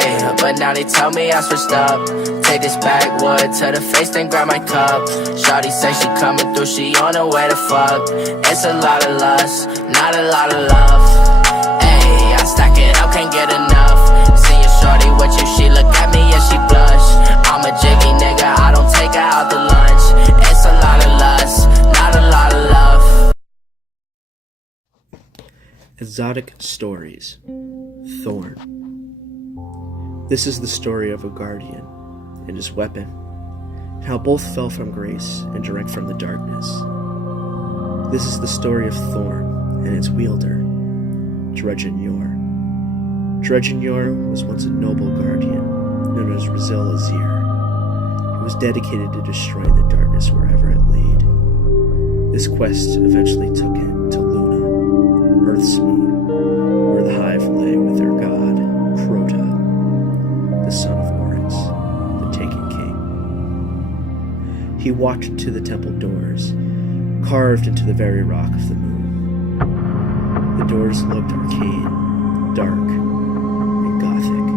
Ayy, but now they tell me I switched up. Take this backwood to the face, then grab my cup. Shawty say she coming through, she on her way to fuck. It's a lot of lust, not a lot of love. Ayy, I stack it up, can't get enough. Seeing shorty with you, she look at me and she blush. I'm a jiggy nigga, I don't take her out to lunch. It's a lot of lust, not a lot of love. Exotic Stories, Thorn. This is the story of a guardian and his weapon, and how both fell from grace and drank from the darkness. This is the story of Thorn and its wielder, Dredgen Yor. Dredgen Yor was once a noble guardian known as Rizil Azir. He was dedicated to destroy the darkness wherever it laid. This quest eventually took him to Luna, Earth's moon, where the hive lay with their god, Crota, the son of Oryx, the Taken King. He walked to the temple doors, carved into the very rock of the moon. The doors looked arcane, dark, and gothic.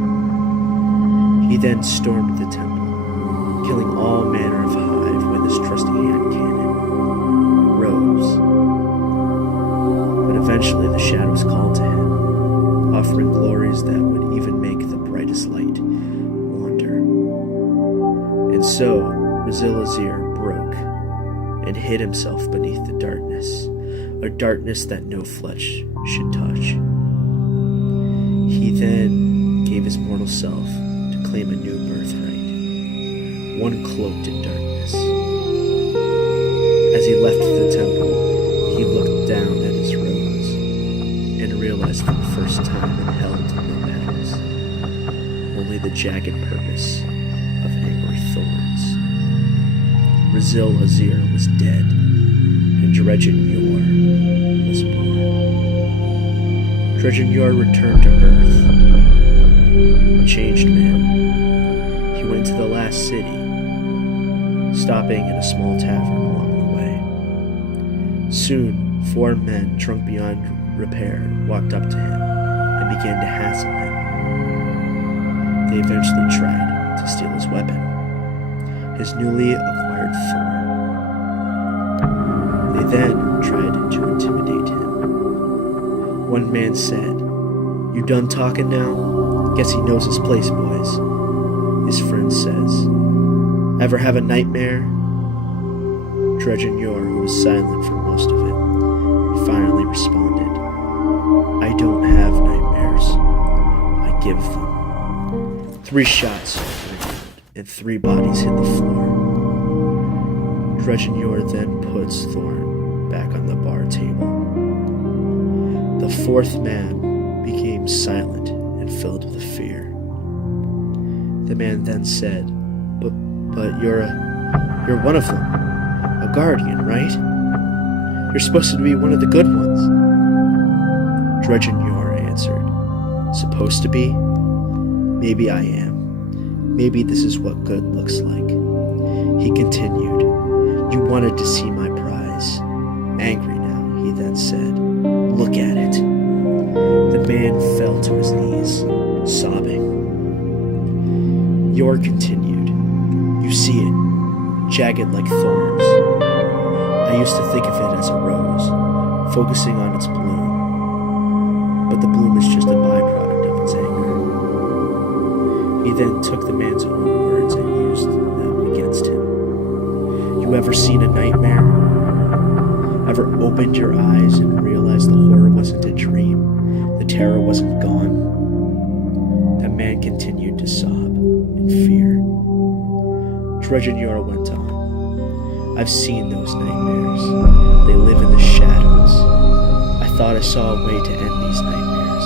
He then stormed the temple, killing all manner of hive with his trusty hand cannon, Rose. But eventually the shadows called to him, offering glories that would even make the brightest light wander. And so Rizil Azir broke and hid himself beneath the darkness, a darkness that no flesh should touch. He then gave his mortal self to claim a new birthright, one cloaked in darkness. As he left the temple, he looked down at his rose and realized for the first time it held no petals, only the jagged purpose of angry thorns. Rizil Azir was dead, and Dredgen Yor was born. Dredgen Yor returned to Earth, a changed man. He went to the last city, stopping in a small tavern along the way. Soon, 4 men, drunk beyond repair, walked up to him and began to hassle him. They eventually tried to steal his weapon, his newly acquired thorn. They then tried to intimidate him. One man said, "You done talking now? Guess he knows his place, boys." His friend says, "Ever have a nightmare?" Dredgen Yor, who was silent for most of it, finally responded, "I don't have nightmares. I give them." 3 shots rang, and 3 bodies hit the floor. Dredgen Yor then puts Thorn back on the bar table. The 4th man became silent and filled with fear. The man then said, But you're one of them. A guardian, right? You're supposed to be one of the good ones." Dredgen Yor answered, "Supposed to be? Maybe I am. Maybe this is what good looks like." He continued, "You wanted to see my prize. Angry now," he then said. "Look at it." The man fell to his knees, sobbing. Yor continued, "You see it, jagged like thorns. I used to think of it as a rose, focusing on its bloom. But the bloom is just a byproduct of its anger." He then took the man's own words and used them against him. "You ever seen a nightmare? Ever opened your eyes and realized the horror wasn't a dream, the terror wasn't gone?" The man continued to sob in fear. Dredgen Yor went on, "I've seen those nightmares. They live in the shadows. I thought I saw a way to end these nightmares,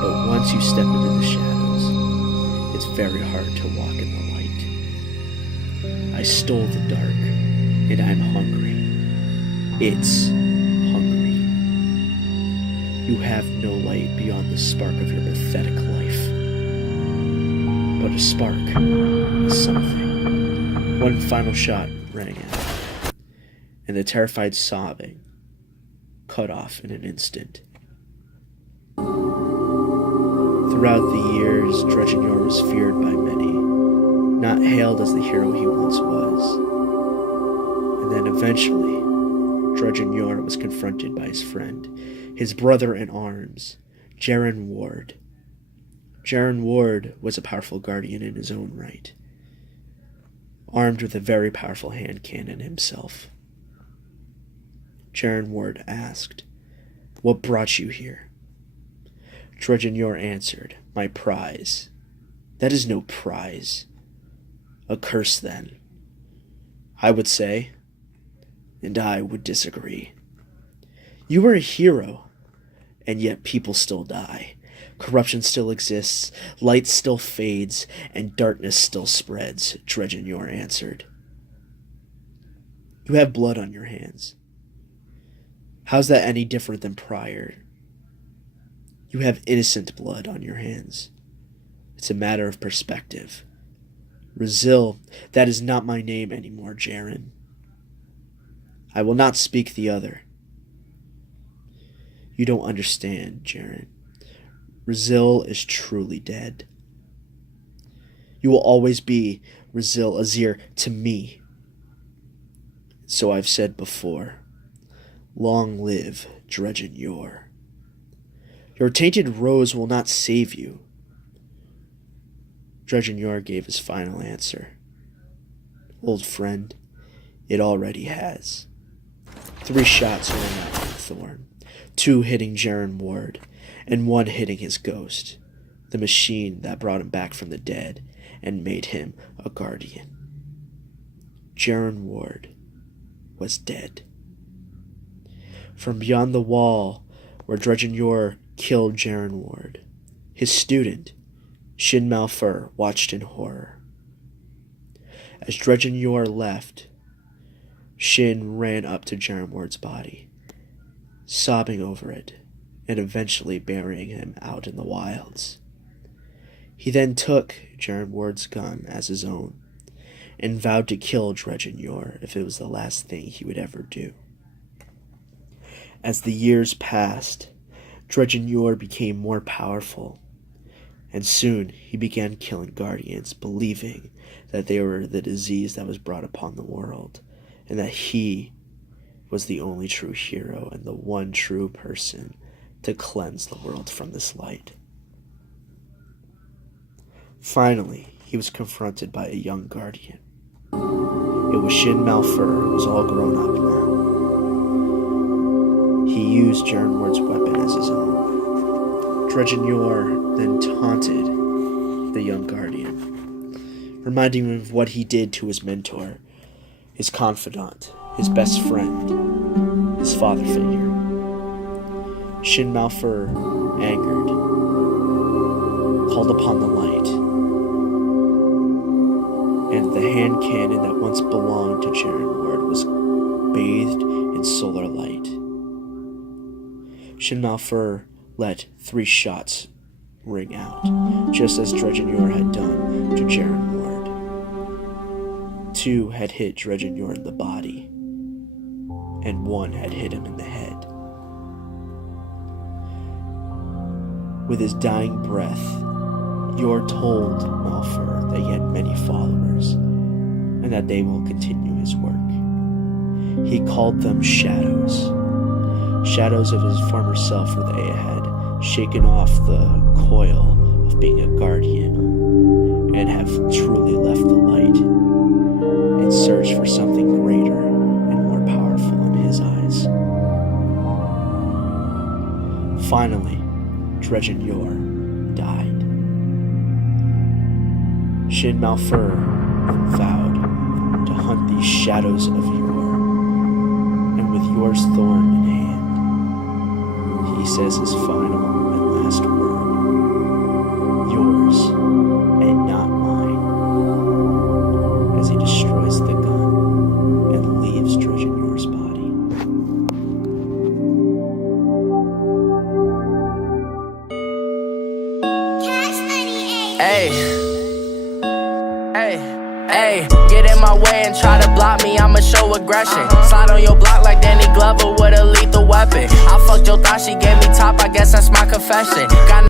but once you step into the shadows, it's very hard to walk in the light. I stole the dark, and I'm hungry. It's hungry. You have no light beyond the spark of your pathetic life. But a spark is something." One final shot rang out, and the terrified sobbing cut off in an instant. The Throughout the years, Dredgen was feared by many, not hailed as the hero he once was. And then eventually, Dredgen was confronted by his friend, his brother in arms, Jaren Ward. Jaren Ward was a powerful guardian in his own right, armed with a very powerful hand cannon himself. Jaren Ward asked, "What brought you here?" Dredgen answered, "My prize." "That is no prize." "A curse, then," I would say, and I would disagree. "You are a hero, and yet people still die. Corruption still exists, light still fades, and darkness still spreads," Dredgen answered. "You have blood on your hands. How's that any different than prior? You have innocent blood on your hands. It's a matter of perspective. Razil, that is not my name anymore, Jaren. I will not speak the other." "You don't understand, Jaren. Razil is truly dead. You will always be Razil Azir to me. So I've said before, long live Dredgen Yor. Your tainted rose will not save you." Dredgen gave his final answer. "Old friend, it already has." 3 shots rang out from Thorn, 2 hitting Jaren Ward, and 1 hitting his ghost, the machine that brought him back from the dead and made him a guardian. Jaren Ward was dead. From beyond the wall where Dredgen killed Jaren Ward, his student, Shin Malfur, watched in horror. As Dredgen left, Shin ran up to Jaren Ward's body, sobbing over it, and eventually burying him out in the wilds. He then took Jaren Ward's gun as his own, and vowed to kill Dredgen if it was the last thing he would ever do. As the years passed, Dredgen became more powerful, and soon he began killing guardians, believing that they were the disease that was brought upon the world, and that he was the only true hero and the one true person to cleanse the world from this light. Finally, he was confronted by a young guardian. It was Shin Malfur, who was all grown up now. He used Jaren Ward's weapon as his own. Dredgen then taunted the young guardian, reminding him of what he did to his mentor, his confidant, his best friend, his father figure. Shin Malfur, angered, called upon the light, and the hand cannon that once belonged to Jaren Ward was bathed in solar light. Shin Malfur let 3 shots ring out, just as Dredgen had done to Jaren Ward. 2 had hit Dredgen in the body, and 1 had hit him in the head. With his dying breath, Yor told Malfur that he had many followers, and that they will continue his work. He called them shadows. Shadows of his former self, where they had shaken off the coil of being a guardian, and have truly left the light, and searched for something greater and more powerful in his eyes. Finally, Dredgen died. Shin Malfur vowed to hunt these shadows of Yor, and with Yor's thorn in hand, he says his final and last word: "Yours and not mine," as he destroys the gun and leaves Dredgen body. Hey, get in my way and try to block me, I'ma show aggression. Slide on your block like Danny Glover with a lethal weapon. I fucked your thought, she gave me top, I guess that's my confession. Got